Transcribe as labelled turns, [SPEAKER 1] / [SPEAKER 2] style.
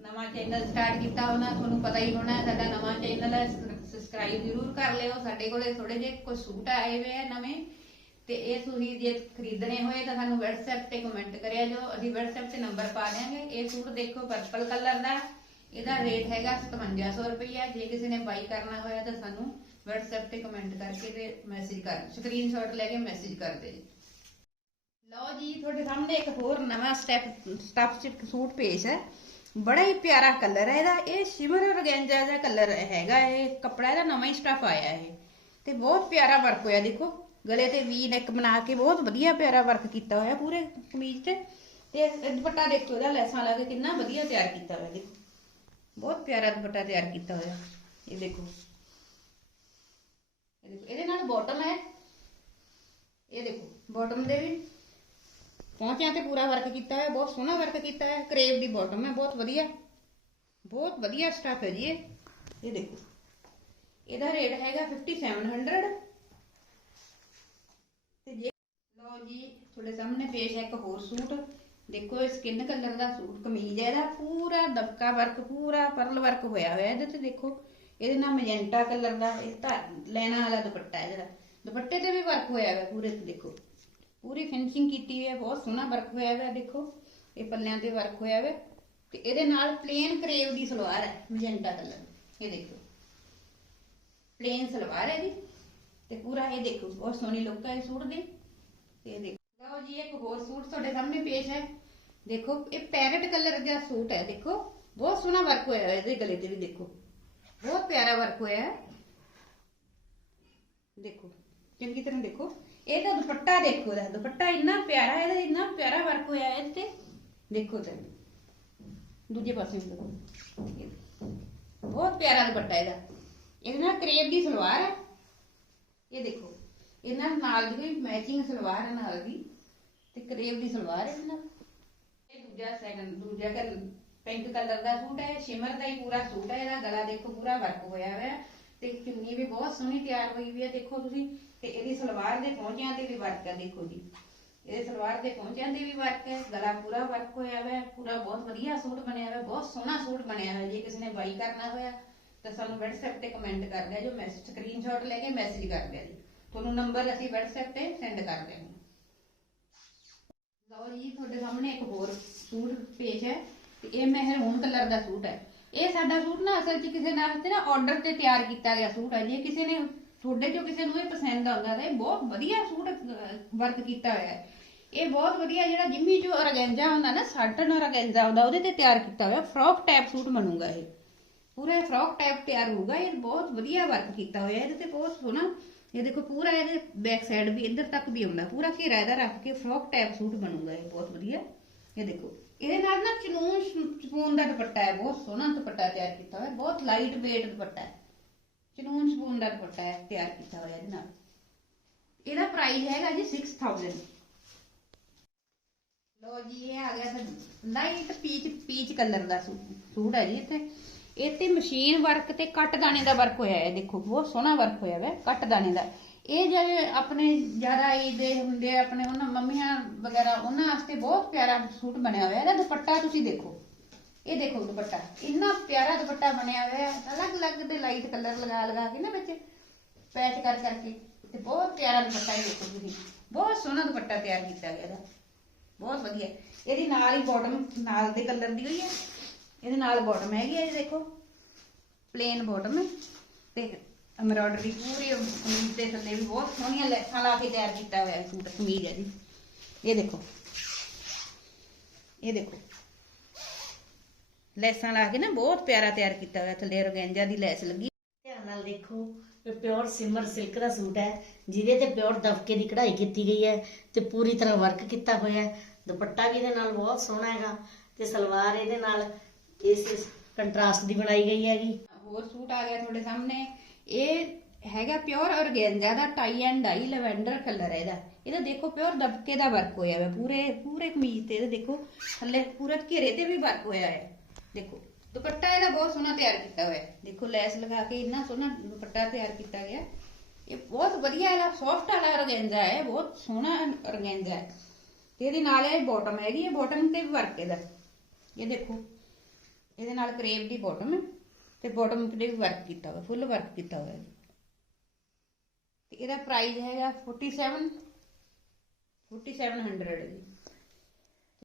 [SPEAKER 1] ਨਵਾਂ channel start ਕੀਤਾ ਹੋਣਾ ਤੁਹਾਨੂੰ ਪਤਾ ਹੀ ਹੋਣਾ, ਸਾਡਾ ਨਵਾਂ ਚੈਨਲ ਹੈ ਸਬਸਕ੍ਰਾਈਬ ਜ਼ਰੂਰ ਕਰ ਲਿਓ। ਸਾਡੇ ਕੋਲੇ ਥੋੜੇ ਜਿਹੇ ਕੁਝ ਸੂਟ ਆਏ ਹੋਏ ਆ ਨਵੇਂ, ਤੇ ਇਹ ਤੁਸੀਂ ਜੇ ਖਰੀਦਣੇ ਹੋਏ ਤਾਂ ਸਾਨੂੰ WhatsApp ਤੇ ਕਮੈਂਟ ਕਰਿਆ ਜੋ ਅਸੀਂ WhatsApp ਤੇ ਨੰਬਰ ਪਾ ਦਿਆਂਗੇ। ਇਹ ਸੂਟ ਦੇਖੋ ਪਰਪਲ ਕਲਰ ਦਾ। ਇਹਦਾ ਰੇਟ ਹੈਗਾ 5700 ਰੁਪਈਆ। ਜੇ ਕਿਸੇ ਨੇ ਬਾਈ ਕਰਨਾ ਹੋਇਆ ਤਾਂ ਸਾਨੂੰ WhatsApp ਤੇ ਕਮੈਂਟ ਕਰਕੇ ਤੇ ਮੈਸੇਜ ਕਰ ਸਕਰੀਨਸ਼ਾਟ ਲੈ ਕੇ ਮੈਸੇਜ ਕਰ ਦੇ। ਲਓ ਜੀ, ਤੁਹਾਡੇ ਸਾਹਮਣੇ ਇੱਕ ਹੋਰ ਨਵਾਂ ਸਟੈਪ ਸਟਫ ਸੂਟ ਪੇਸ਼ ਹੈ। ਬੜਾ ਹੀ ਪਿਆਰਾ ਕਲਰ ਹੈ ਇਹਦਾ। ਇਹ ਸ਼ਿਮਰ ਔਰਗੈਂਜਾ ਦਾ ਕਲਰ ਹੈਗਾ ਇਹ। ਕੱਪੜਾ ਇਹਦਾ ਨਵਾਂ ਹੀ ਸਟਫ ਆਇਆ ਇਹ। ਤੇ ਬਹੁਤ ਪਿਆਰਾ ਵਰਕ ਹੋਇਆ, ਦੇਖੋ। ਗਲੇ ਤੇ ਵੀ ਨੈਕ ਬਣਾ ਕੇ ਬਹੁਤ ਵਧੀਆ ਪਿਆਰਾ ਵਰਕ ਕੀਤਾ ਹੋਇਆ ਪੂਰੇ ਕਮੀਜ਼ ਤੇ। ਤੇ ਦੁਪੱਟਾ ਦੇਖੋ ਇਹਦਾ, ਲੈਸਾਂ ਲਾ ਕੇ ਕਿੰਨਾ ਵਧੀਆ ਤਿਆਰ ਕੀਤਾ ਹੋਇਆ, ਦੇਖੋ। ਬਹੁਤ ਪਿਆਰਾ ਦੁਪੱਟਾ ਤਿਆਰ ਕੀਤਾ ਹੋਇਆ। ਇਹ ਦੇਖੋ। ਇਹ ਦੇਖੋ, ਇਹਦੇ ਨਾਲ ਬਾਟਮ ਹੈ। ਇਹ ਦੇਖੋ ਬਾਟਮ ਦੇ ਵੀ। ਪਹੁੰਚਿਆ ਤੇ ਪੂਰਾ ਵਰਕ ਕੀਤਾ ਹੈ, ਬਹੁਤ ਸੋਹਣਾ ਵਰਕ ਕੀਤਾ ਹੈ ਕਰੇਵ ਦੀ ਬਾਟਮ ਹੈ, ਬਹੁਤ ਵਧੀਆ। ਬਹੁਤ ਵਧੀਆ ਸਟਫ ਹੈ ਜੀ ਇਹ। ਇਹ ਦੇਖੋ, ਇਹਦਾ ਰੇਟ ਹੈਗਾ 5700 ਤੇ ਜੇ ਲਓ ਜੀ, ਤੁਹਾਡੇ ਸਾਹਮਣੇ ਪੇਸ਼ ਹੈ ਇੱਕ ਹੋਰ ਸੂਟ। ਦੇਖੋ, ਇਹ ਸਕਿਨ ਕਲਰ ਦਾ ਸੂਟ, ਕਮੀਜ਼ ਹੈ, ਇਹਦਾ ਪੂਰਾ ਦਬਕਾ ਵਰਕ ਪੂਰਾ ਪਰਲ ਵਰਕ ਹੋਇਆ ਹੋਇਆ ਇਹਦੇ ਤੇ ਦੇਖੋ। ਇਹਦੇ ਨਾਲ ਮੈਜੈਂਟਾ ਕਲਰ ਦਾ, ਇਹ ਤਾਂ ਲੈਣਾ ਵਾਲਾ ਦੁਪੱਟਾ ਹੈ ਜਿਹੜਾ। ਦੁਪੱਟੇ ਤੇ ਵੀ ਵਰਕ ਹੋਇਆ ਹੋਇਆ, ਪੂਰੇ ਦੇਖੋ। ਪੂਰੀ ਫਿਨਿਸ਼ਿੰਗ ਕੀਤੀ ਹੈ, ਬਹੁਤ ਸੋਹਣਾ ਵਰਕ ਹੋਇਆ ਹੋਇਆ ਦੇਖੋ। ਇਹ ਪੱਲਿਆਂ ਤੇ ਵਰਕ ਹੋਇਆ ਹੋਇਆ ਤੇ ਇਹਦੇ ਨਾਲ ਪਲੇਨ ਕਰੇਵ ਦੀ ਸਲਵਾਰ ਹੈ ਮੈਜੈਂਟਾ ਕਲਰ ਇਹ ਦੇਖੋ। ਪਲੇਨ ਸਲਵਾਰ ਹੈ ਜੀ। ਤੇ ਪੂਰਾ ਇਹ ਦੇਖੋ, ਬਹੁਤ ਸੋਹਣੀ ਲੁੱਕ ਹੈ ਸੂਟ ਦੀ। ਤੇ ਦੇਖੋ। ਲਓ ਜੀ, ਇੱਕ ਹੋਰ ਸੂਟ ਤੁਹਾਡੇ ਸਾਹਮਣੇ ਪੇਸ਼ ਹੈ। ਦੇਖੋ, ਇਹ ਪੈਰਟ ਕਲਰ ਦਾ ਸੂਟ ਹੈ, ਦੇਖੋ। ਬਹੁਤ ਸੋਹਣਾ ਵਰਕ ਹੋਇਆ ਹੈ ਇਹਦੇ ਗਲੇ ਤੇ ਵੀ, ਦੇਖੋ। ਬਹੁਤ ਪਿਆਰਾ ਵਰਕ ਹੋਇਆ। ਹੈ ਦੇਖੋ, ਚੰਗੀ ਤਰ੍ਹਾਂ ਦੇਖੋ। ਇਹਦਾ ਦੁਪੱਟਾ ਦੇਖੋ ਇਹਦਾ, ਦੁਪੱਟਾ ਇੰਨਾ ਪਿਆਰਾ ਹੈ ਇਹਦਾ ਇੰਨਾ ਪਿਆਰਾ ਵਰਕ ਹੋਇਆ ਹੈ ਤੇ ਦੇਖੋ ਤੇ ਦੂਜੇ ਪਾਸੇ ਵੀ ਦੇਖੋ। ਬਹੁਤ ਪਿਆਰਾ ਦੁਪੱਟਾ ਇਹਦਾ। ਇਹਦੇ ਨਾਲ ਕਰੇਪ ਦੀ ਸਲਵਾਰ ਹੈ। ਇਹ ਦੇਖੋ। ਇਹਨਾਂ ਨਾਲ ਦੀ ਮੈਚਿੰਗ ਸਲਵਾਰ ਹੈ ਨਾਲ ਦੀ। ਤੇ ਕਰੇਪ ਦੀ ਸਲਵਾਰ ਹੈ ਇਹਦੇ ਇਹ ਦੂਜਾ ਸੈਕੰਡ ਦੂਜਾ ਕਲ ਪਿੰਕ ਕਲਰ ਦਾ ਸੂਟ ਹੈ। ਸ਼ਿਮਰ ਦਾ ਹੀ ਪੂਰਾ ਸੂਟ ਹੈ। ਇਹਦਾ ਗਲਾ ਦੇਖੋ, ਪੂਰਾ ਵਰਕ ਹੋਇਆ ਹੋਇਆ ਤੇ ਚੁੰਨੀ ਵੀ ਬਹੁਤ ਸੋਹਣੀ ਤਿਆਰ ਹੋਈ ਵੀ ਹੈ ਦੇਖੋ ਤੁਸੀਂ, ਤੇ ਇਹਦੀ ਸਲਵਾਰ ਦੇ ਪਹੁੰਚਿਆਂ ਤੇ ਵੀ ਵਰਕ ਹੈ ਦੇਖੋ ਜੀ। ਇਹਦੇ ਸਲਵਾਰ ਦੇ ਪਹੁੰਚਿਆਂ ਤੇ ਵੀ ਵਰਕ ਹੈ, ਗਲਾ ਪੂਰਾ ਵਰਕ ਹੋਇਆ ਹੋਇਆ ਪੂਰਾ ਬਹੁਤ ਵਧੀਆ ਸੂਟ ਬਣਿਆ ਹੋਇਆ, ਬਹੁਤ ਸੋਹਣਾ ਸੂਟ ਬਣਿਆ ਹੋਇਆ। ਜੇ ਕਿਸੇ ਨੇ ਬਾਈ ਕਰਨਾ ਹੋਇਆ, ਤਾਂ ਸਾਨੂੰ WhatsApp ਤੇ ਕਮੈਂਟ ਕਰ ਦਿਆ ਜੋ ਮੈਸੇਜ ਸਕਰੀਨਸ਼ਾਟ ਲੈ ਕੇ ਮੈਸੇਜ ਕਰ ਦਿਆ ਜੀ। ਤੁਹਾਨੂੰ ਨੰਬਰ ਅਸੀਂ WhatsApp ਤੇ ਸੈਂਡ ਕਰ ਦਿਆਂਗੇ। ਲਓ ਜੀ, ਤੁਹਾਡੇ ਸਾਹਮਣੇ ਇੱਕ ਹੋਰ ਸੂਟ ਪੇਸ਼ ਹੈ, ਤੇ ਇਹ ਮਹਿਰੂਨ ਕਲਰ ਦਾ ਸੂਟ ਹੈ। ਇਹ ਸਾਡਾ ਸੂਟ ਨਾ ਅਸਲ 'ਚ ਕਿਸੇ ਨਾਲ ਤੇ ਨਾ ਆਰਡਰ ਤੇ ਤਿਆਰ ਕੀਤਾ ਗਿਆ ਸੂਟ ਹੈ ਜੇ। ਕਿਸੇ ਨੇ, ਤੁਹਾਡੇ ਚੋਂ ਕਿਸੇ ਨੂੰ ਇਹ ਪਸੰਦ ਆਉਂਦਾ ਤਾਂ ਇਹ ਬਹੁਤ ਵਧੀਆ ਸੂਟ ਵਰਕ ਕੀਤਾ ਹੋਇਆ ਹੈ। ਇਹ ਬਹੁਤ ਵਧੀਆ ਜਿਹੜਾ ਜਿੰਮੀ ਜੋ ਔਰਗੈਂਜਾ ਹੁੰਦਾ ਨਾ ਸਾਟਨ ਔਰਗੈਂਜਾ ਹੁੰਦਾ, ਉਹਦੇ ਤੇ ਤਿਆਰ ਕੀਤਾ ਹੋਇਆ ਫਰੋਕ ਟਾਈਪ ਸੂਟ ਬਣੂਗਾ ਇਹ। ਪੂਰਾ ਫਰੋਕ ਟਾਈਪ ਤਿਆਰ ਹੋਊਗਾ, ਇਹ ਬਹੁਤ ਵਧੀਆ ਵਰਕ ਕੀਤਾ ਹੋਇਆ ਇਹਦੇ ਤੇ ਬਹੁਤ ਸੋਹਣਾ, ਇਹ ਦੇਖੋ ਪੂਰਾ ਇਹਦੇ ਬੈਕ ਸਾਈਡ ਵੀ ਇੱਧਰ ਤੱਕ ਵੀ ਆਉਂਦਾ, ਪੂਰਾ ਘੇਰਾ ਇਹਦਾ ਰੱਖ ਕੇ ਫਰੋਕ ਟਾਈਪ ਸੂਟ ਬਣੂਗਾ ਇਹ, ਬਹੁਤ ਵਧੀਆ। ਇਹ ਦੇਖੋ। ਇਹਦੇ ਨਾਲ ਨਾ ਚਨੂਨ ਸਪੂਨ ਦਾ ਦੁਪੱਟਾ ਹੈ, ਬਹੁਤ ਸੋਹਣਾ ਦੁਪੱਟਾ ਤਿਆਰ ਕੀਤਾ ਹੋਇਆ, ਬਹੁਤ ਲਾਈਟ weight ਦੁਪੱਟਾ ਹੈ। ਚਨੂਨ ਸਪੂਨ ਦਾ ਦੁਪੱਟਾ ਹੈ, ਤਿਆਰ ਕੀਤਾ ਹੋਇਆ ਇਹਦੇ ਨਾਲ। ਇਹਦਾ ਪ੍ਰਾਈਸ ਹੈਗਾ ਜੀ 6000 ਲੋ ਜੀ, ਇਹ ਆ ਗਿਆ ਲਾਈਟ ਪੀਚ ਪੀਚ ਕਲਰ ਦਾ ਸੂਟ ਹੈ ਜੀ ਇੱਥੇ। ਇਹ ਤੇ ਮਸ਼ੀਨ ਵਰਕ ਤੇ ਕੱਟ ਦਾਣੇ ਦਾ ਵਰਕ ਹੋਇਆ ਹੈ, ਦੇਖੋ, ਬਹੁਤ ਸੋਹਣਾ ਵਰਕ ਹੋਇਆ ਹੈ ਕੱਟ ਦਾਣੇ ਦਾ। ਇਹ ਜਿਹੜੇ ਆਪਣੇ ਜ਼ਿਆਦਾ ਈ ਦੇ ਹੁੰਦੇ ਆ, ਆਪਣੇ ਉਹਨਾਂ ਮੰਮੀਆਂ ਵਗੈਰਾ, ਉਹਨਾਂ ਵਾਸਤੇ ਬਹੁਤ ਪਿਆਰਾ ਸੂਟ ਬਣਿਆ ਹੋਇਆ। ਇਹਦਾ ਦੁਪੱਟਾ ਤੁਸੀਂ ਦੇਖੋ। ਇਹ ਦੇਖੋ ਦੁਪੱਟਾ। ਇੰਨਾ ਪਿਆਰਾ ਦੁਪੱਟਾ ਬਣਿਆ ਹੋਇਆ ਹੈ। ਅਲੱਗ-ਅਲੱਗ ਦੇ ਲਾਈਟ ਕਲਰ ਲਗਾ ਲਗਾ ਕੇ ਨਾ ਵਿੱਚ ਪੈਚ ਕਰ ਕਰਕੇ। ਤੇ ਬਹੁਤ ਪਿਆਰਾ ਦੁਪੱਟਾ ਇਹ ਦੇਖੋ ਤੁਸੀਂ। ਬਹੁਤ ਸੋਹਣਾ ਦੁਪੱਟਾ ਤਿਆਰ ਕੀਤਾ ਗਿਆ ਇਹਦਾ। ਬਹੁਤ ਵਧੀਆ। ਇਹਦੀ ਨਾਲ ਹੀ ਬਾਟਮ ਨਾਲ ਦੇ ਕਲਰ ਦੀ ਹੋਈ ਹੈ। ਇਹਦੇ ਨਾਲ ਬਾਟਮ ਹੈਗੀ ਹੈ ਇਹ ਦੇਖੋ। ਪਲੇਨ ਬਾਟਮ ਹੈ ਤੇ ਐਮਬਰਾਇਡਰੀ ਪੂਰੀ ਕਮੀਜ਼ ਦੇ ਥੱਲੇ ਵੀ ਬਹੁਤ ਸੋਹਣੀਆਂ ਲੈਸਾਂ ਲਾ ਕੇ ਤਿਆਰ ਕੀਤਾ ਹੋਇਆ ਸੂਟ ਕਮੀਜ਼ ਹੈ ਜੀ ਇਹ ਦੇਖੋ। ਇਹ ਦੇਖੋ। ਲੈਸਾਂ ਲਾ ਕੇ ਨਾ ਬਹੁਤ ਪਿਆਰਾ ਤਿਆਰ ਕੀਤਾ ਹੋਇਆ ਥੱਲੇ ਔਰਗੈਂਜਾ ਦੀ ਲੈਸ ਲੱਗੀ।
[SPEAKER 2] ਧਿਆਨ ਨਾਲ ਦੇਖੋ ਇਹ ਪਿਓਰ ਸਿਮਰ ਸਿਲਕ ਦਾ ਸੂਟ ਹੈ ਜਿਹਦੇ ਤੇ ਪਿਓਰ ਦਬਕੇ ਦੀ ਕਢਾਈ ਕੀਤੀ ਗਈ ਹੈ ਤੇ ਪੂਰੀ ਤਰ੍ਹਾਂ ਵਰਕ ਕੀਤਾ ਹੋਇਆ ਹੈ। ਦੁਪੱਟਾ ਵੀ ਇਹਦੇ ਨਾਲ ਬਹੁਤ ਸੋਹਣਾ ਹੈਗਾ ਤੇ ਸਲਵਾਰ ਇਹਦੇ ਨਾਲ ਇਸ ਇਸ ਕੰਟਰਾਸਟ ਦੀ ਬਣਾਈ ਗਈ ਹੈਗੀ।
[SPEAKER 1] ਹੋਰ ਸੂਟ ਆ ਗਿਆ ਤੁਹਾਡੇ ਸਾਹਮਣੇ। ਇਹ ਹੈਗਾ pure organza the tie and dye lavender colour ਹੈ ਇਹਦਾ। ਇਹਦਾ ਦੇਖੋ ਪਿਓਰ ਦਬਕੇ ਦਾ ਵਰਕ ਹੋਇਆ ਹੈ ਪੂਰੇ ਪੂਰੇ ਕਮੀਜ਼ ਤੇ ਇਹਦਾ ਦੇਖੋ, ਥੱਲੇ ਪੂਰੇ ਘੇਰੇ ਤੇ ਵੀ ਵਰਕ ਹੋਇਆ ਹੈ ਦੇਖੋ, ਦੁਪੱਟਾ ਇਹਦਾ ਬਹੁਤ ਸੋਹਣਾ ਤਿਆਰ ਕੀਤਾ ਹੋਇਆ। ਹੈ ਦੇਖੋ, ਲੈਸ ਲਗਾ ਕੇ ਇੰਨਾ ਸੋਹਣਾ ਦੁਪੱਟਾ ਤਿਆਰ ਕੀਤਾ ਗਿਆ। ਇਹ ਬਹੁਤ ਵਧੀਆ ਇਹਦਾ ਸੌਫਟ ਵਾਲਾ ਔਰਗੈਂਜਾ ਹੈ, ਬਹੁਤ ਸੋਹਣਾ ਔਰਗੈਂਜਾ ਹੈ। ਤੇ ਇਹਦੇ ਨਾਲ ਇਹ ਬਾਟਮ ਹੈਗੀ ਹੈ ਬਾਟਮ ਤੇ ਵੀ ਵਰਕ ਇਹਦਾ। ਇਹ ਦੇਖੋ, ਇਹਦੇ ਨਾਲ ਕਰੇਪ ਦੀ ਬਾਟਮ ਹੈ। ਤੇ ਬਾਟਮ ਤੇ ਵੀ ਵਰਕ ਕੀਤਾ ਹੋਇਆ ਫੁੱਲ ਵਰਕ ਕੀਤਾ ਹੋਇਆ ਜੀ। ਤੇ ਇਹਦਾ ਪ੍ਰਾਈਸ ਹੈਗਾ 47 4700 ਜੀ।